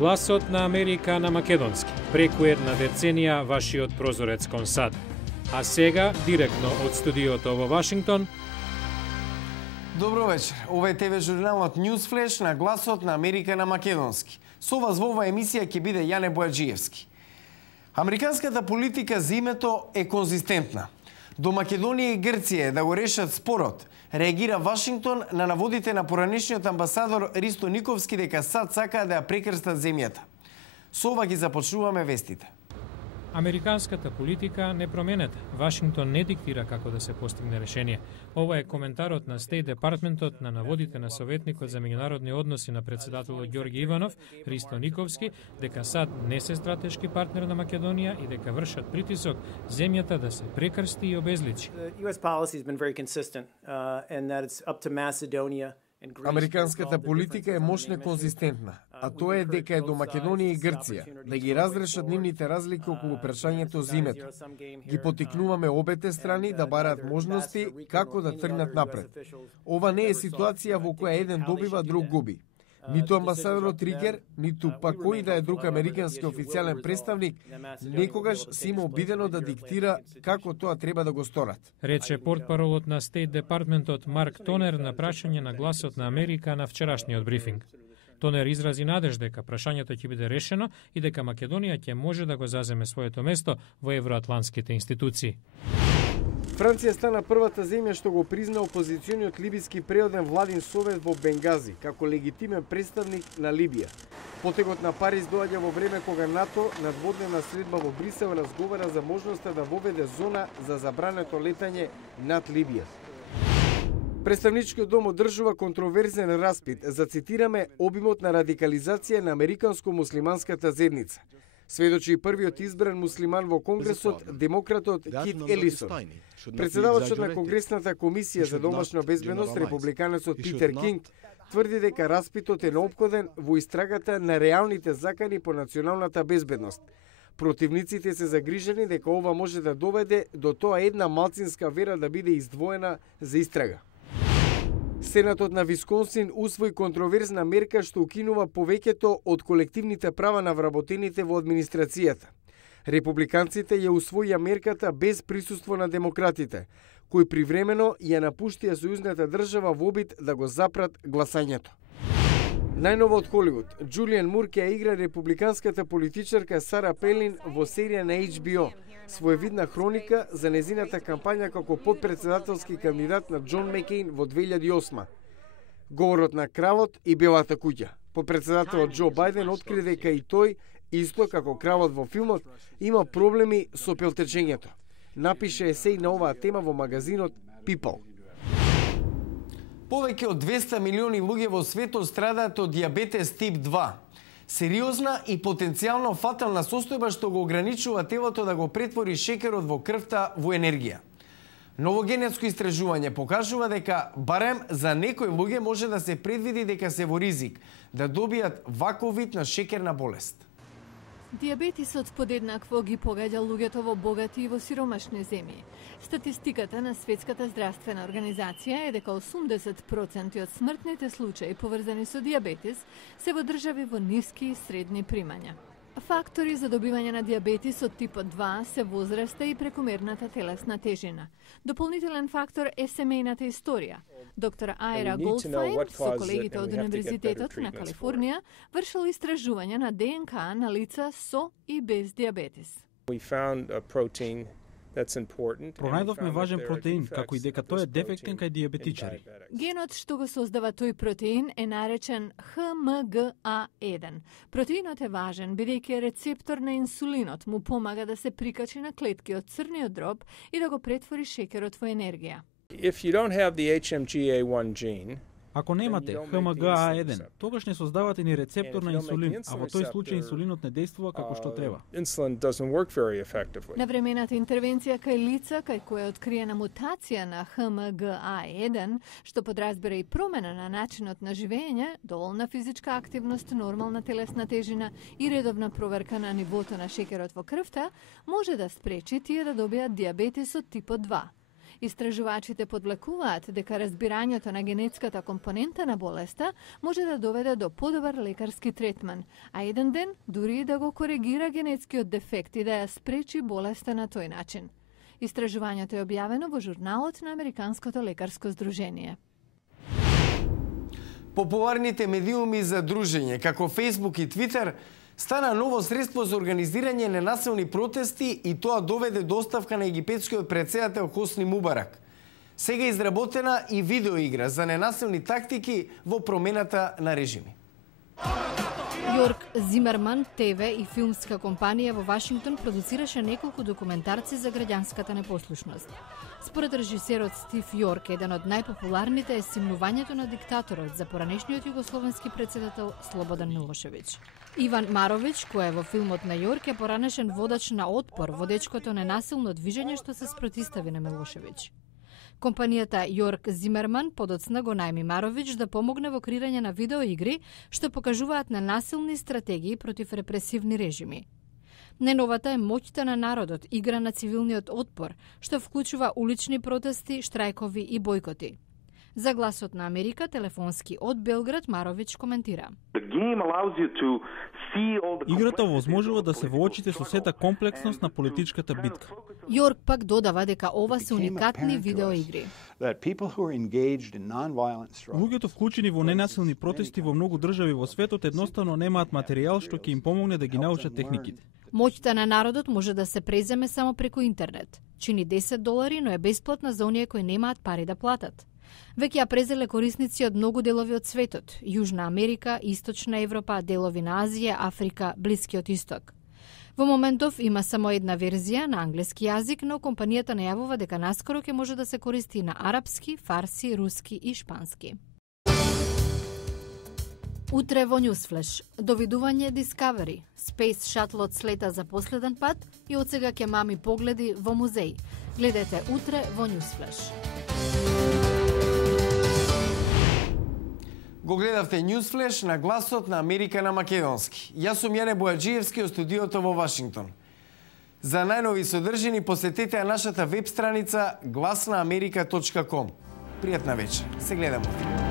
Гласот на Америка на македонски. Преку една деценија вашиот прозорец кон САД. А сега, директно од студиото во Вашингтон. Добро вечер. Ова е ТВ журналот Newsflash на Гласот на Америка на македонски. Со вас во оваа емисија ќе биде Јане Бојаджиевски. Американската политика за името е конзистентна. До Македонија и Грција да го решат спорот, реагира Вашингтон на наводите на поранешниот амбасадор Ристо Никовски дека САД сакаа да ја прекрстат земјата. Со ова ги започнуваме вестите. Американската политика не променета. Вашингтон не диктира како да се постигне решение. Ова е коментарот на Стейт Департментот на наводите на советникот за меѓународни односи на председателот Ѓорги Иванов, Ристо Никовски, дека САД не се стратешки партнер на Македонија и дека вршат притисок земјата да се прекрсти и обезличи. Американската политика е мощна и конзистентна, а тоа е дека е до Македонија и Грција да ги разрешат нивните разлики околу прашањето за името. Ги потикнуваме обете страни да бараат можности како да тргнат напред. Ова не е ситуација во која еден добива, друг губи. Ниту амбасадорот Ригер, ниту пак кој да е друг американски официјален представник некогаш се има обидено да диктира како тоа треба да го сторат. Рече портпаролот на Стейт Департментот Марк Тонер на прашање на Гласот на Америка на вчерашниот брифинг. Тонер изрази надеж дека прашањето ќе биде решено и дека Македонија ќе може да го заземе своето место во евроатлантските институции. Франција стана првата земја што го призна опозициониот либиски преоден владин совет во Бенгази како легитимен представник на Либија. Потегот на Париз доаѓа во време кога НАТО на дводневна средба во Брисел разговара за можноста да воведе зона за забрането летање над Либија. Представничкиот дом одржува контроверзен распит за, цитираме, обимот на радикализација на американско-муслиманската заедница. Сведочи и првиот избран муслиман во Конгресот, демократот Кит Елисон. Председавачот на Конгресната комисија за домашна безбедност, републиканецот Питер Кинг, тврди дека распитот е неопходен во истрагата на реалните закани по националната безбедност. Противниците се загрижени дека ова може да доведе до тоа една малцинска вера да биде издвоена за истрага. Сенатот на Висконсин усвои контроверзна мерка што укинува повеќето од колективните права на вработените во администрацијата. Републиканците ја усвоија мерката без присуство на демократите, кои привремено ја напуштија сојузната држава во обид да го запрат гласањето. Најново од Холивуд, Джулиан Мур ќе игра републиканската политичарка Сара Пелин во серија на HBO, своевидна хроника за незината кампања како подпредседателски кандидат на Џон Маккеин во 2008. Говорот на кралот и Белата куќа. Подпредседателот Џо Бајден откри дека и тој, исто како кралот во филмот, има проблеми со пелтечењето. Напише есеј на оваа тема во магазинот People. Повеќе од 200 милиони луѓе во светот страдаат од дијабетес тип 2. Сериозна и потенцијално фатална состојба што го ограничува телото да го претвори шекерот во крвта во енергија. Ново генетско истражување покажува дека барем за некои луѓе може да се предвиди дека се во ризик да добијат ваков вид на шекерна болест. Дијабетисот подеднакво ги погаѓа луѓето во богати и во сиромашни земји. Статистиката на Светската здравствена организација е дека 80% од смртните случаи поврзани со дијабетис се во држави во ниски и средни примања. Фактори за добивање на дијабетис од типот 2 се возраста и прекомерната телесна тежина. Дополнителен фактор е семејната историја. Доктор Айра Голдфайн со колегите од Универзитетот на Калифорнија вршил истражување на ДНК на лица со и без дијабетис. Пронајдовме важен протеин, како и дека тој е дефектен кај дијабетичари. Генот што го создава тој протеин е наречен HMGA1. Протеинот е важен бидејќи е рецептор на инсулинот, му помага да се прикачи на клетки од црниот дроб и да го претвори шекерот во енергија. Ако немате HMGA1, тогаш не создавате ни рецептор на инсулин, а во тој случај инсулинот не действува како што треба. Навремената интервенција кај лица кај која е откриена мутација на HMGA1, што подразбира и промена на начинот на живење, доволна физичка активност, нормална телесна тежина и редовна проверка на нивото на шекерот во крвта, може да спречи тие да добијат дијабетис од типот 2. Истражувачите подвлекуваат дека разбирањето на генетската компонента на болеста може да доведе до подобар лекарски третман, а еден ден дури и да го коригира генетскиот дефект и да ја спречи болеста на тој начин. Истражувањето е објавено во журналот на Американското лекарско здружение. Популарните медиуми за дружење, како Facebook и Twitter, стана ново средство за организирање ненасилни протести и тоа доведе до оставка на египетскиот претседател Хосни Мубарак. Сега изработена и видеоигра за ненасилни тактики во промената на режими. Јорк Зимерман, ТВ и филмска компанија во Вашингтон продуцираше неколку документарци за граѓанската непослушност. Според режисерот Стив Јорк, еден од најпопуларните е симнувањето на диктаторот за поранешниот југословенски претседател Слободан Милошевиќ. Иван Маровиќ, кој е во филмот на Јорк, е поранешен водач на отпор во дечкото ненасилно движење што се спротистави на Милошевиќ. Компанијата Јорк Зимерман подоцна го најми Маровиќ да помогне во креирање на видеоигри што покажуваат ненасилни стратегии против репресивни режими. Неновата е моќта на народот, игра на цивилниот отпор, што вклучува улични протести, штрајкови и бојкоти. За Гласот на Америка, телефонски од Белград, Маровиќ коментира. Играта овозможува да се воочите со сета комплексност на политичката битка. Јорк пак додава дека ова се уникатни видеоигри. Луѓето вклучени во ненасилни протести во многу држави во светот едноставно немаат материјал што ќе им помогне да ги научат техниките. Моќта на народот може да се преземе само преку интернет. Чини $10, но е бесплатна за оние кои немаат пари да платат. Веќе ја презеле корисници од многу делови од светот: Јужна Америка, Источна Европа, делови на Азија, Африка, Блискиот Исток. Во моментов има само една верзија на англиски јазик, но компанијата најавува дека наскоро ќе може да се користи на арапски, фарси, руски и шпански. Утре во Newsflash. Довидување Discovery. Space Shuttle слета за последен пат и од сега ќе мами погледи во музеј. Гледате утре во Newsflash. Го гледавте Newsflash на Гласот на Америка на македонски. Јас сум Јане Бојаджиевски од студиото во Вашингтон. За најнови содржини посетете ја нашата веб страница glasnaamerika.com. Пријатна вечер. Се гледаме.